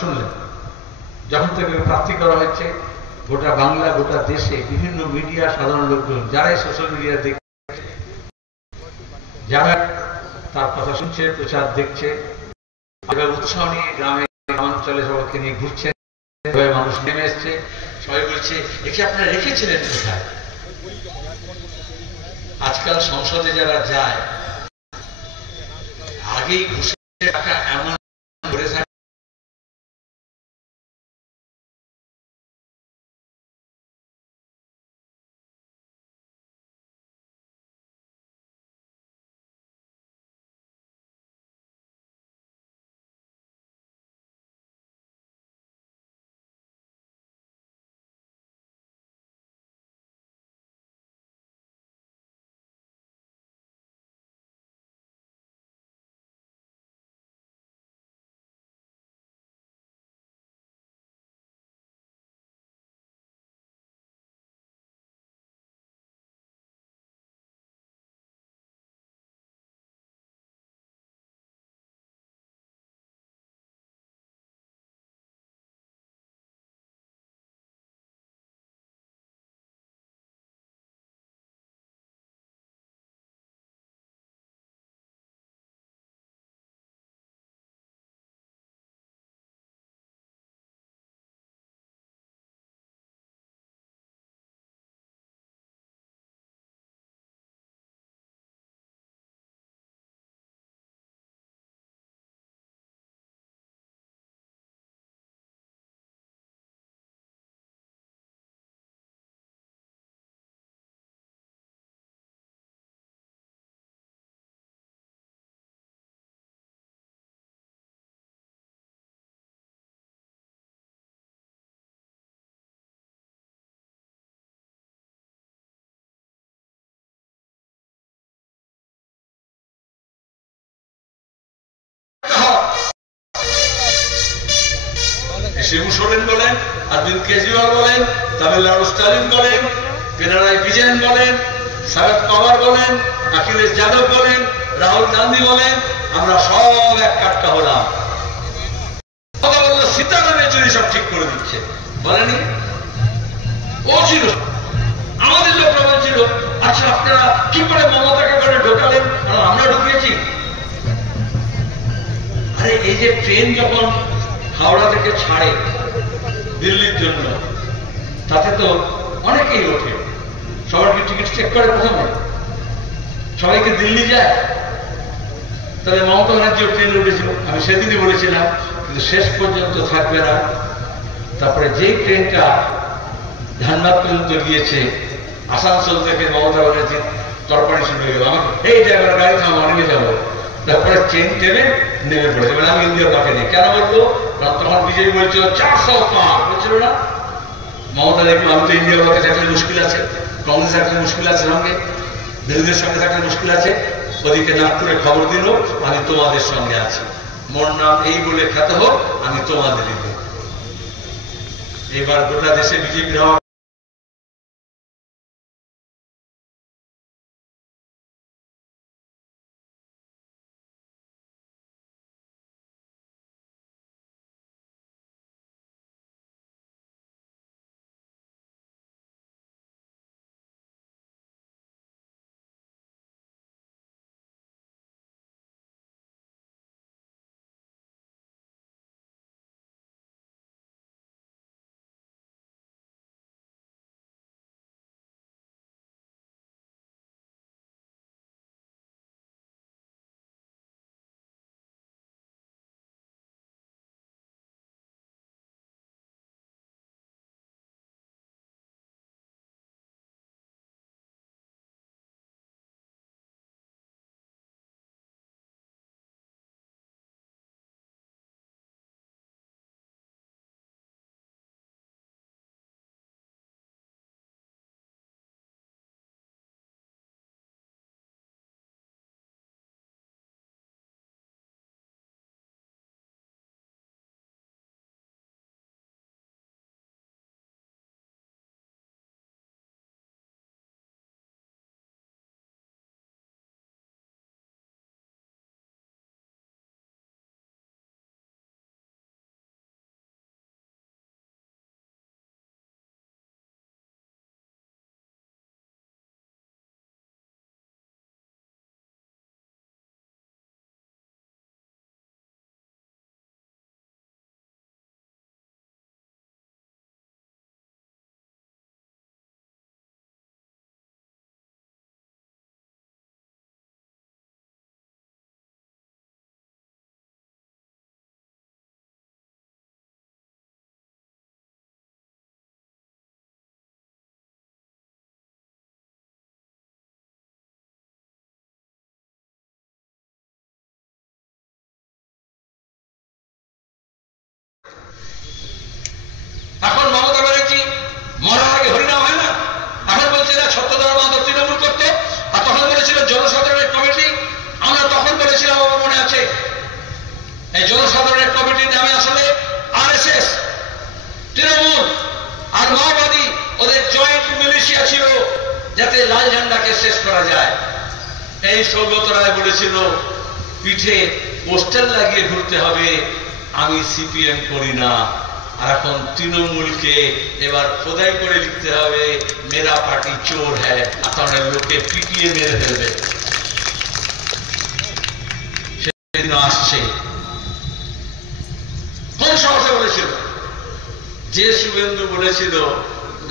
শুনলেন যখন থেকে প্রার্থী করা হয়েছে, গোটা বাংলা গোটা দেশে বিভিন্ন মিডিয়া সাধারণ লোকজন যারাই সোশ্যাল মিডিয়া দেখছে, যারা তার কথা শুনছে, প্রচার দেখছে, উৎসাহ নিয়ে গ্রামে গ্রামাঞ্চলে সবাইকে নিয়ে ঘুরছেন, মানুষ নেমে এসছে, সবাই বলছে একে আপনারা রেখেছিলেন কোথায়? আজকাল সংসদে যারা যায় আগেই ঘুষের টাকা এমন করে থাকে, শিবু সোরেন বলেন, অরবিন্দ কেজরিওয়াল বলেন, তামিলনাড়ু স্টালিন বলেন, পিনারাই বিজয়ন বলেন, শরদ পাওয়ার বলেন, অখিলেশ যাদব বলেন, রাহুল গান্ধী বলেন, আমরা সব এক কাটকা হলাম। সীতারাম ইয়েচুরি সব ঠিক করে দিচ্ছে বলেনি? ও ছিল আমাদের লোকরা বলছিল আচ্ছা আপনারা কি করে মমতাকে করে ঢোকালেন? আমরা ঢুকিয়েছি। আরে এই যে ট্রেন যখন হাওড়া থেকে ছাড়ে দিল্লির জন্য, তাতে তো অনেকেই ওঠে, সবাইকে টিকিট চেক করে প্রথমে, সবাইকে দিল্লি যায়। তাহলে মমতা ব্যানার্জিও ট্রেন উঠেছিল, আমি সেদিনই বলেছিলাম, কিন্তু শেষ পর্যন্ত থাকবে না। তারপরে যেই ট্রেনটা ধানবাদ পর্যন্ত গিয়েছে, আসানসোল থেকে মমতা ব্যানার্জি তরকারি শুরু হয়ে গেল, আমাকে এই ড্রাইভার গাড়ি থামো, অনেকে যাবো। তারপরে ট্রেন টেনে নেমে পড়েছে, মানে আমি ইন্ডিয়া পাকে নেই। কেন বললো? কারণ তখন বিজেপি বলছিল 400 পার বলছিল না। মমতা দেখবো আমি তো ইন্ডিয়া পাকে থাকলে মুশকিল আছে, কংগ্রেস থাকলে মুশকিল আছে, সঙ্গে বিরোধীদের সঙ্গে থাকলে মুশকিল আছে। ওদিকে নাগপুরে খবর দিল আমি তোমাদের সঙ্গে আছি, মোর নাম এই বলে খ্যাত হোক, আমি তোমাদেরই দেব। এবার গোটা দেশে বিজেপি হওয়া জনসাধারণের কমিটির নামে আসলে আরএসএস, তৃণমূল আর মাওবাদী ওদের জয়েন্ট মিলিশিয়া ছিল, যাতে লাল ঝান্ডাকে শেষ করা যায়। এই সৌগত রায় বলেছিল পিঠে পোস্টার লাগিয়ে ঘুরতে হবে, আমি সিপিএম করি না। আর এখন তৃণমূলকে এবার খোদাই করে লিখতে হবে মেরা পার্টি চোর হ্যায়, আপনার লোকে পিটিয়ে মেরে ফেলবে। সেদিন আসছে। কোন সাহসে বলেছিল? যে শুভেন্দু বলেছিল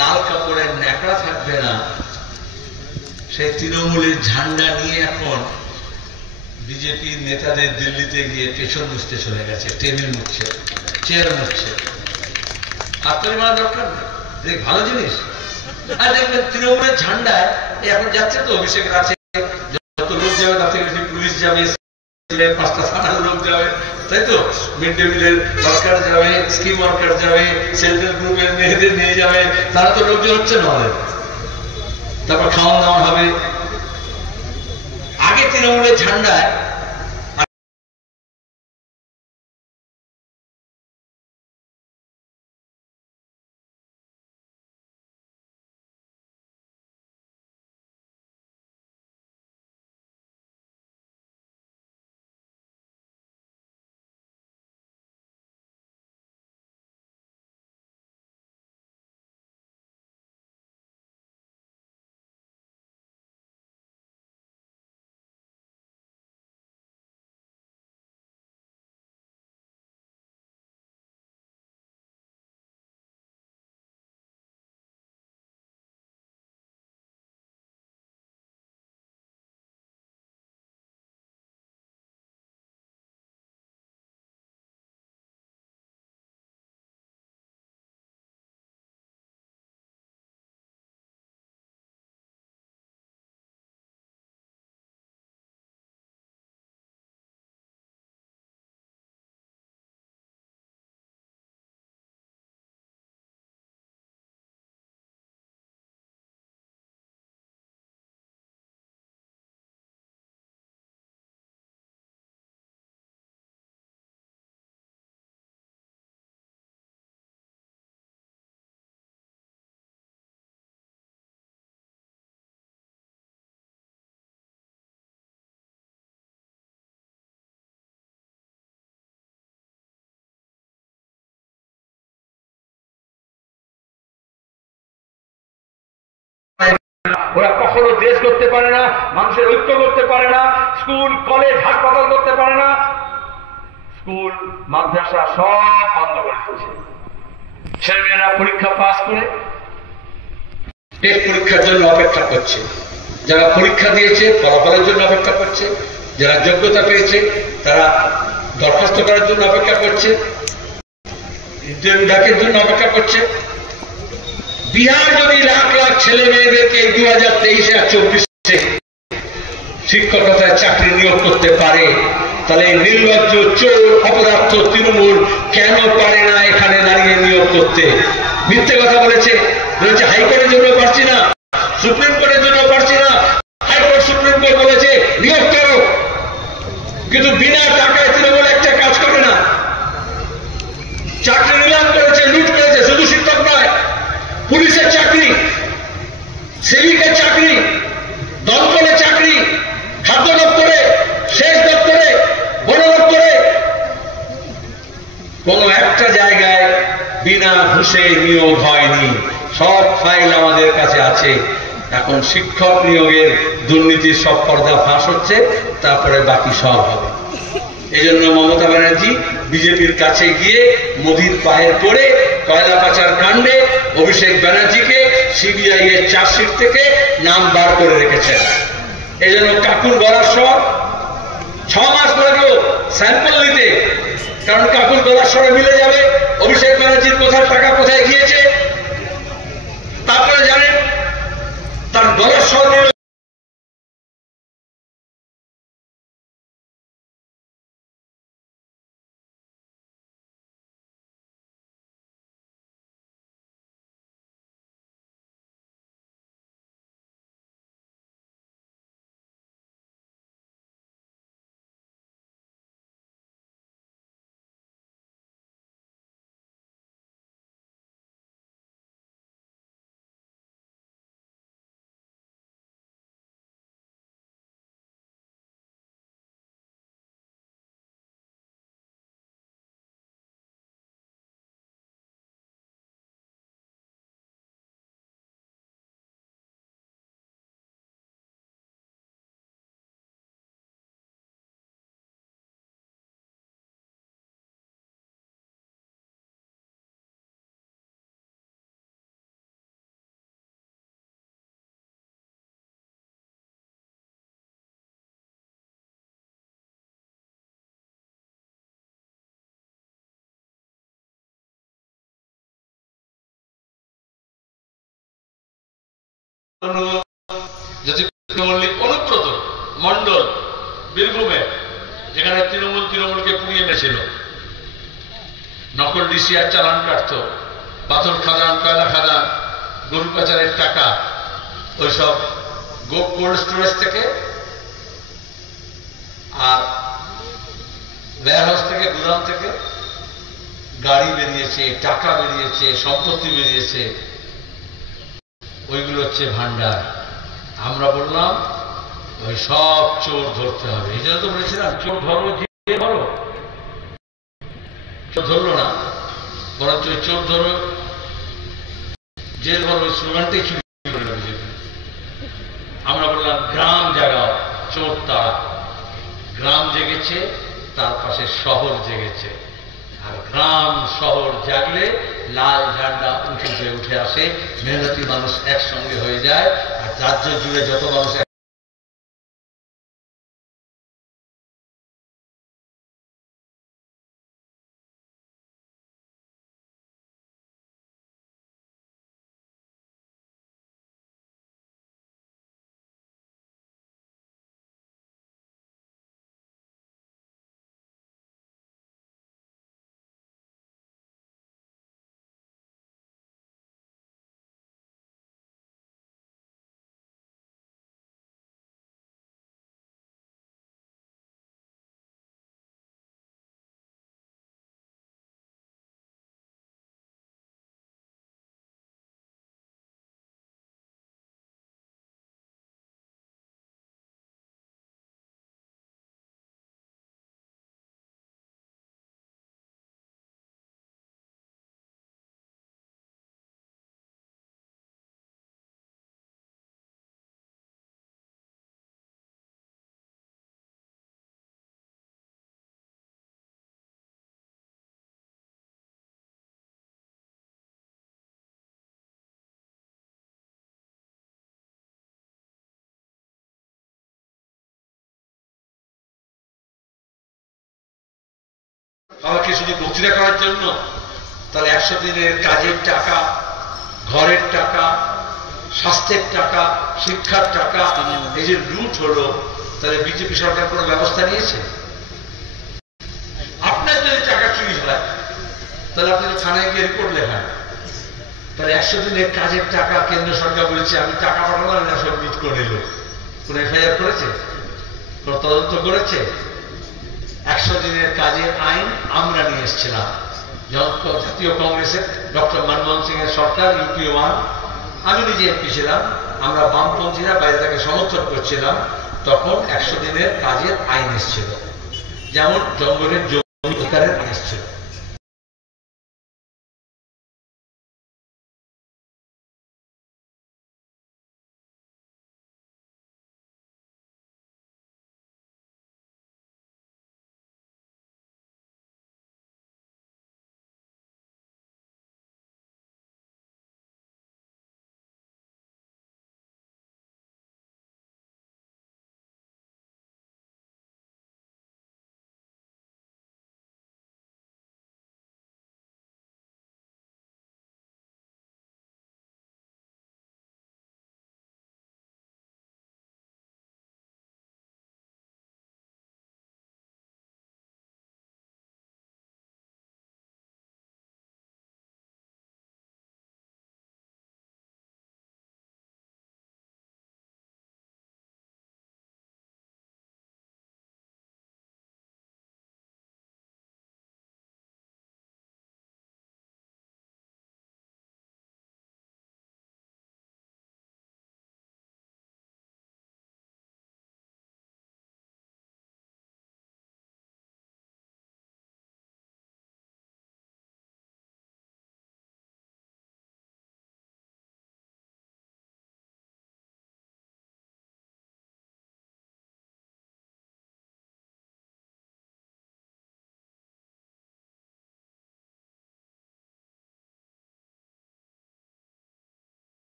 লাল কাপড়ের ন্যাকড়া থাকবে না, সেই তৃণমূলের ঝান্ডা নিয়ে এখন বিজেপি নেতাদের দিল্লিতে গিয়ে পেছন মুছতে চলে গেছে, টেবিল মুছছে, চেয়ার মুছছে। আপনার মানা দরকার নেই, ভালো জিনিস। আর দেখবেন তৃণমূলের ঝান্ডায় এখন যাচ্ছে তো অভিষেক আছে, যত লোক যাবে তার থেকে বেশি পুলিশ যাবে, 5টা থানার লোক যাবে, তাই তো? মিড ডে মিলের ওয়ার্কার যাবে, স্কিম ওয়ার্কার যাবে, সেলফ হেল্প গ্রুপের মেয়েদের নিয়ে যাবে, তারা তো লোকজন হচ্ছে না আমাদের। তারপর খাওয়ান দাওয়ান হবে। আগে তৃণমূলের ঝান্ডায় ওরা কখনো দেশ করতে পারে না, মানুষের ঐক্য করতে পারে না, স্কুল কলেজ হাসপাতাল করতে পারে না, স্কুল মাদ্রাসা সব বন্ধ করে দিচ্ছে। ছেলেমেয়েরা পরীক্ষা পাস করে টেস্ট পরীক্ষার জন্য অপেক্ষা করছে, যারা পরীক্ষা দিয়েছে ফলাফলের জন্য অপেক্ষা করছে, যারা যোগ্যতা পেয়েছে তারা দরখাস্ত করার জন্য অপেক্ষা করছে, ইন্টারভিউ ডাকের জন্য অপেক্ষা করছে। বিহার যদি লাখ লাখ ছেলে মেয়েদেরকে 2023 আর 24 শিক্ষকতায় চাকরি নিয়োগ করতে পারে, তাহলে নির্লজ্জ চোর অপদার্থ তৃণমূল কেন পারে না এখানে দাঁড়িয়ে নিয়োগ করতে? মিথ্যে কথা বলেছে, হাইকোর্টের জন্য পারছি না, সুপ্রিম কোর্টের জন্য পারছি না। হাইকোর্ট সুপ্রিম কোর্ট বলেছে নিয়োগ করো, কিন্তু বিনা টাকায় তৃণমূল একটা কাজ করে না। চাকরি নিলাম করেছে, লুট করেছে, শুধু শিক্ষক নয়, পুলিশের চাকরি, সিভিকের চাকরি, দমকলের চাকরি, খাদ্য দপ্তরে, সেচ দপ্তরে, বন দপ্তরে, কোন একটা জায়গায় বিনা ঘুষে নিয়োগ হয়নি। সব ফাইল আমাদের কাছে আছে। এখন শিক্ষক নিয়োগের দুর্নীতির সব পর্দা ফাঁস হচ্ছে, তারপরে বাকি সব হবে। এজন্য মমতা ব্যানার্জি বিজেপির কাছে গিয়ে মোদির পায়ের পড়ে কয়লা পাচার কাণ্ডে অভিষেক ব্যানার্জিকে সিবিআই এর চার্জশিট থেকে নাম বার করে রেখেছেন। এজন্য কাকুর গলার স্বর 6 মাস লাগলো স্যাম্পল নিতে, কারণ কাকুর গলার স্বরে মিলে যাবে অভিষেক ব্যানার্জির কোথায় টাকা কোথায় গিয়েছে। তারপরে জানেন তার গলার স্বর মল্লিক অনুব্রত মন্ডল বীরভূমে, যেখানে তৃণমূলকে পুড়িয়ে মেরেছিল, নকল ডিসিআর চালান কাটত, পাথর খাদান, কয়লা খাদান, গরু পাচারের টাকা, ওইসব কোল্ড স্টোরেজ থেকে আর ওয়্যারহাউস থেকে, গুদাম থেকে গাড়ি বেরিয়েছে, টাকা বেরিয়েছে, সম্পত্তি বেরিয়েছে, ওইগুলো হচ্ছে ভান্ডার। আমরা বললাম ওই সব চোর ধরতে হবে। এই জন্য তো বলেছিলাম চোর ধরো, যে ধরো, চোর ধরলো না, বরঞ্চ ওই চোর ধরো জেল ধরো, ওই স্লোগানটাই চুরি করে বিজেপি। আমরা বললাম গ্রাম জাগাও, চোর তাড়া। গ্রাম জেগেছে, তার পাশে শহর জেগেছে, আর গ্রাম শহর জাগলে লাল ঝান্ডা উঁচু হয়ে উঠে আসে, মেহনতি মানুষ একসঙ্গে হয়ে যায়, আর রাজ্য জুড়ে যত মানুষ আমাকে শুধু বক্তৃতা করার জন্য, তাহলে 100 দিনের কাজের টাকা, ঘরের টাকা, স্বাস্থ্যের টাকা, শিক্ষার টাকা, এই যে লুট হলো, তাহলে বিজেপি সরকার কোনো ব্যবস্থা নিয়েছে? আপনার যদি টাকা চুরি হয় তাহলে আপনি থানায় গিয়ে রিপোর্ট লেখান। তাহলে 100 দিনের কাজের টাকা কেন্দ্র সরকার বলেছে আমি টাকা পাঠালাম, না সব লুট করে নিল, কোন এফআইআর করেছে? কোন তদন্ত করেছে? 100 দিনের কাজের আইন আমরা নিয়ে এসেছিলাম জাতীয় কংগ্রেসের ডক্টর মনমোহন সিং এর সরকার, ইউপিএ 1, আমি নিজে এমপি ছিলাম, আমরা বামপন্থীরা বাইরে থেকে সমর্থন করছিলাম। তখন 100 দিনের কাজের আইন এসেছিল, যেমন জঙ্গলের জমি অধিকারের আইন এসেছিল।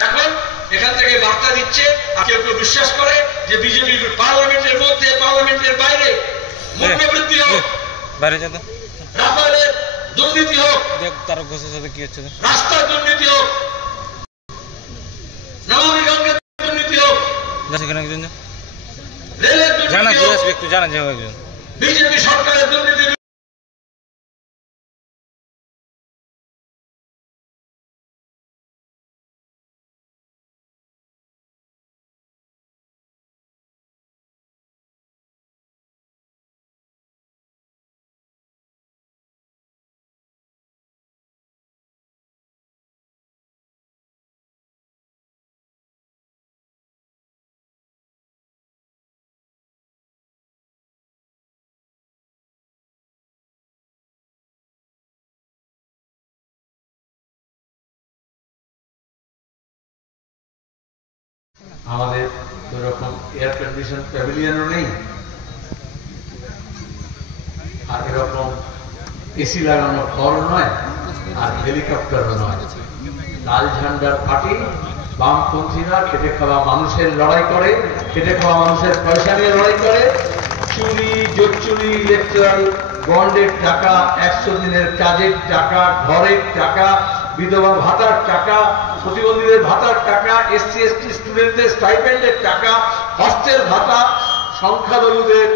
এখন এখান থেকে বার্তা দিচ্ছে, কেউ কেউ বিশ্বাস করে যে বিজেপি পার্লামেন্টের মধ্যে, পার্লামেন্টের বাইরে মূল্যবৃদ্ধি হোক, রাফালের দুর্নীতি হোক, তারক ঘোষের সাথে কি হচ্ছে, রাস্তার দুর্নীতি হোক, নমামি গঙ্গের দুর্নীতি হোক, সেখানে একজন রেলের দুর্নীতি হোক, একটু জানা যাবে একজন বিজেপি সরকারের দুর্নীতি। আমাদের ওইরকম এয়ার কন্ডিশন প্যাভিলিয়নও নেই, আর এরকম এসি লাগানো ঘর নয়, আর হেলিকপ্টারও নয়। লাল ঝান্ডার পার্টি বামপন্থীরা খেটে খাওয়া মানুষের লড়াই করে, খেটে খাওয়া মানুষের পয়সা নিয়ে লড়াই করে। চুরি, জোচ্চুরি, ইলেকট্রাল বন্ডের টাকা, 100 দিনের কাজের টাকা, ঘরের টাকা, বিধবা ভাতার টাকা, প্রতিবন্ধীদের ভাতার টাকা, SC ST স্টুডেন্টদের স্টাইপেন্ডের টাকা, হস্টেল ভাতা, সংখ্যালঘুদের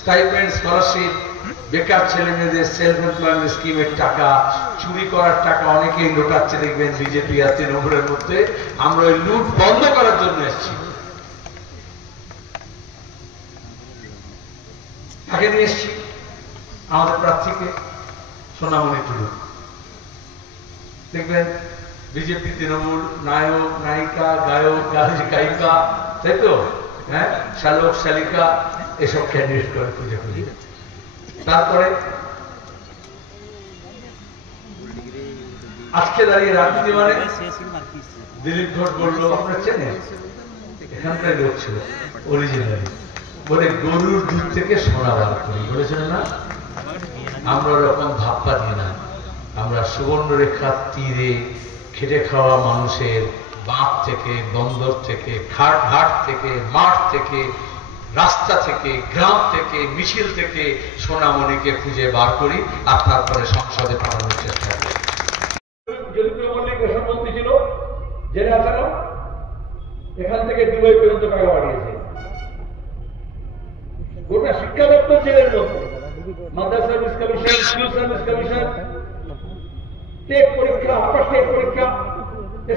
স্টাইপেন্ড, স্কলারশিপ, বেকার ছেলে মেয়েদের সেলফ এমপ্লয়মেন্ট স্কিমের টাকা, চুরি করার টাকা অনেকেই লোটাচ্ছে দেখবেন বিজেপি আর তৃণমূলের মধ্যে। আমরা ওই লুট বন্ধ করার জন্য এসেছি। আগে নিয়ে এসছি আমাদের প্রার্থীকে, সোনামণি টুডু। দেখবেন বিজেপি তৃণমূল নায়ক নায়িকা, গায়ক গায়িকা, তাই তো, হ্যাঁ, শালক শালিকা এসব ক্যান্ডিডেট করে খুঁজে খুঁজে। তারপরে আজকে দাঁড়িয়ে রাজনীতি মানে দিলীপ ঘোষ বললো, আপনার চেনেন, এখানকার লোক ছিল অরিজিনালি, বলে গরুর দুধ থেকে সোনা বার করি, বলেছেন না? আমরা ওরকম ধাপ্পা দিই না, আমরা সুবর্ণরেখার তীরে খেটে খাওয়া মানুষের বাঁধ থেকে, বন্দর থেকে, ঘাট থেকে, মাঠ থেকে, রাস্তা থেকে, গ্রাম থেকে, মিছিল থেকে সোনামণিকে খুঁজে বার করি আর তারপরে সংসদে পাঠানোর চেষ্টা করি। জ্যোতিপ্রিয় মল্লিক রেশনমন্ত্রী ছিল, জেনে আছেন, এখান থেকে দুবাই পর্যন্ত টাকা বাড়িয়েছে। গোটা শিক্ষা দপ্তর জেলের মধ্যে, মাদ্রাসা service commission, school service commission, টেক পরীক্ষা, আপার টেক পরীক্ষা,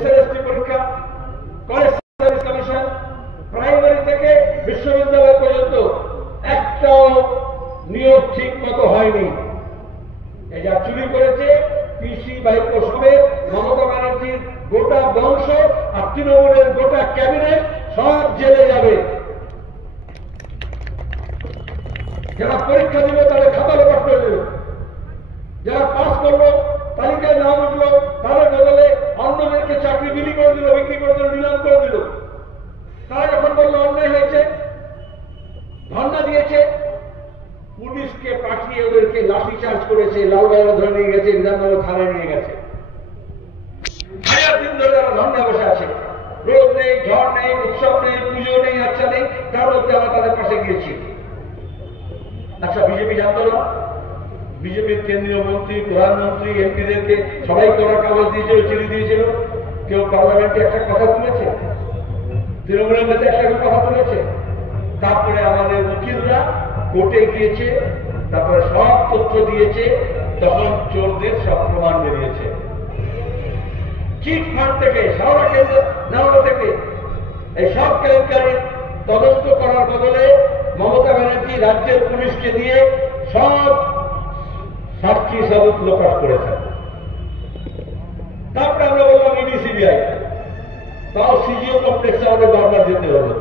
SLST পরীক্ষা, কলেজ সার্ভিস কমিশন, প্রাইমারি থেকে বিশ্ববিদ্যালয় পর্যন্ত একটাও নিয়োগ ঠিক মতো হয়নি। এই যা চুরি করেছে পিসি ভাইপো সমেত মমতা ব্যানার্জির গোটা বংশ আর তৃণমূলের গোটা ক্যাবিনেট সব জেলে যাবে। যারা পরীক্ষা দিল তাদের খাতা লোপাট করে দিল, যারা পাস করলো তালিকায় নাম উঠলো তাদের বদলে অন্যদেরকে চাকরি বিক্রি করে দিল, নিলাম করে দিল। তারা যখন বললো অন্যায় হয়েছে, ধর্ণা দিয়েছে, পুলিশকে পাঠিয়ে ওদেরকে লাঠি চার্জ করেছে, লালবাজারে ধরে নিয়ে গেছে, বিধাননগর থানায় নিয়ে গেছে। 1000 দিন ধরে তারা ধর্ণা বসে আছে, রোদ নেই, ঝড় নেই, উৎসব নেই, পুজো নেই, আচ্ছা নেই, তার মধ্যে আমরা তাদের পাশে গিয়েছি। আচ্ছা, বিজেপি জানতো না? বিজেপির কেন্দ্রীয় মন্ত্রী, প্রধানমন্ত্রী, এমপিদেরকে সবাই কড়া কাগজ দিয়েছিল, চিঠি দিয়েছিল, কেউ পার্লামেন্টে একটা কথা তুলেছে, তৃণমূলের মধ্যে একটা কথা তুলেছে। তারপরে আমাদের উকিলরা কোর্টে গিয়েছে, তারপরে সব তথ্য দিয়েছে, তখন চোরদের সব প্রমাণ বেরিয়েছে। চিট ফান্ড থেকে, নাওড়া থেকে এই সব কেলেঙ্কারির তদন্ত করার বদলে মমতা ব্যানার্জি রাজ্যের পুলিশকে দিয়ে সব সাক্ষী সাবুত লোপাট করেছে। তারপরে আমরা বললাম ইডি, CBI, তাও CGO কমপ্লেক্সে আমাদের বারবার যেতে হলো।